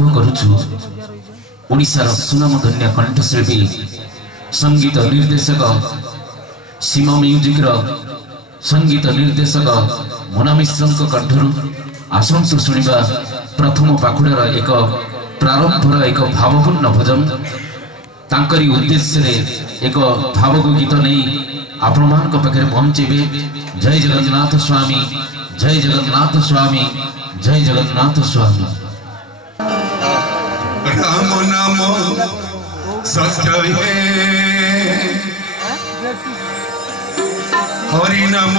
आरंभ करुछु ओडिशार सुनामधन्य कंठशिल्पी संगीत निर्देशक सीमा म्यूजिक संगीत निर्देशक मोना मिश्र कंठरू आसंतु शुणा प्रथम पाखुड़ार एक प्रारंभर एक भावपूर्ण भजन तांकरी उद्देश्य एक भावक गीत नहीं आपण मान पाखे पहुंचे। जय जगन्नाथ स्वामी, जय जगन्नाथ स्वामी, जय जगन्नाथ स्वामी। राम नाम सत्य है, हरि नाम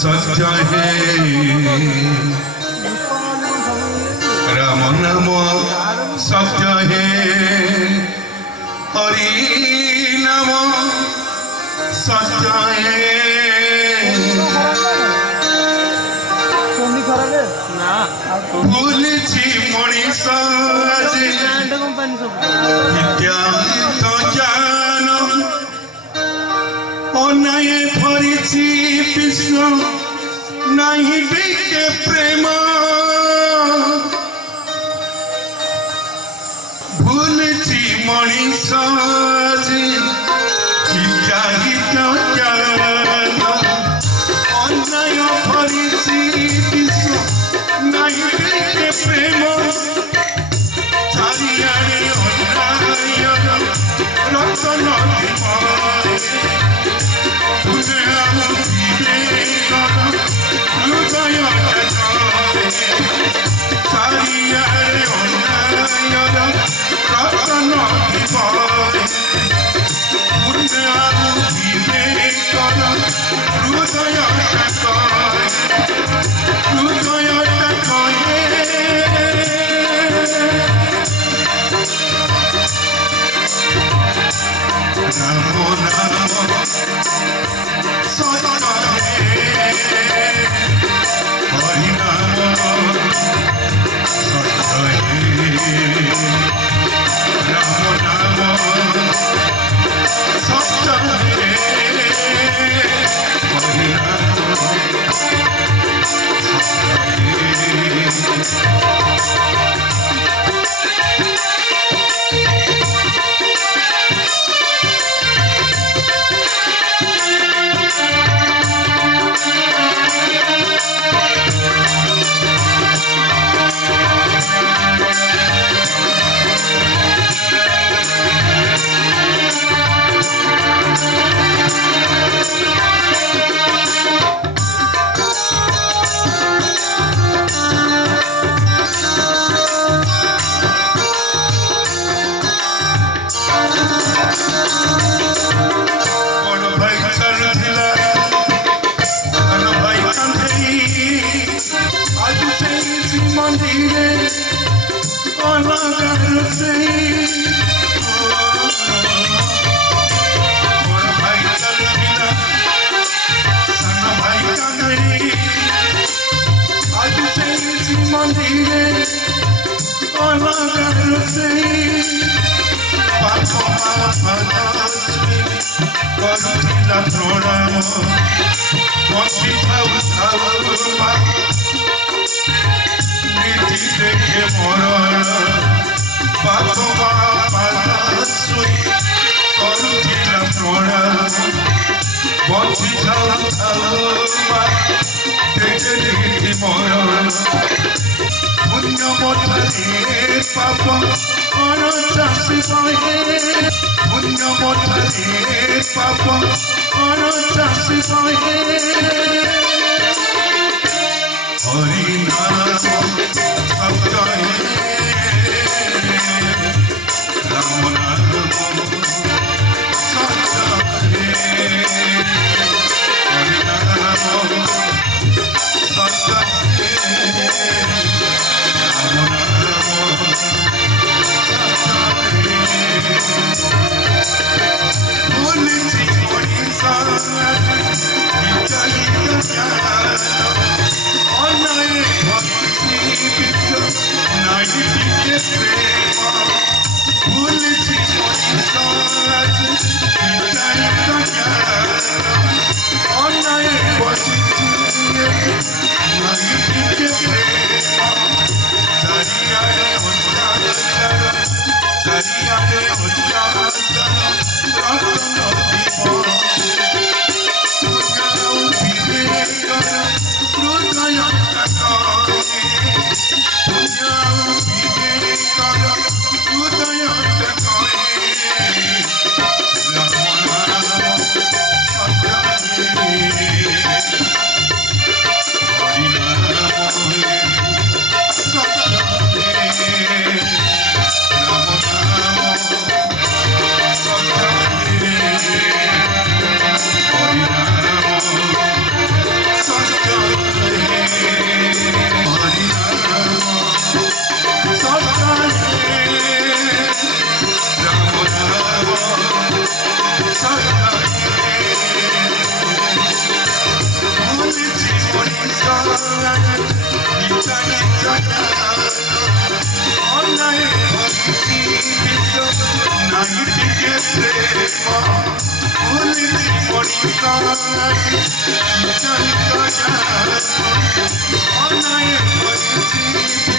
सत्य है, राम नाम सत्य है, हरि नाम सत्य है। भूलिछि मनीष नित्यामित ज्ञान अनाये भरिछि विष्ण नहीं बिके प्रेम। भूलिछि मनीष नित्यामित ज्ञान अनाये भरिछि विष्ण नहीं बिके प्रेम। चारियारे अन्याय रतन चारियारे अन्याय रतन অনায় ভক্তি বিষ নাই টিকে প্রেম ভুলিতে পরিকারি অনায় ভক্তি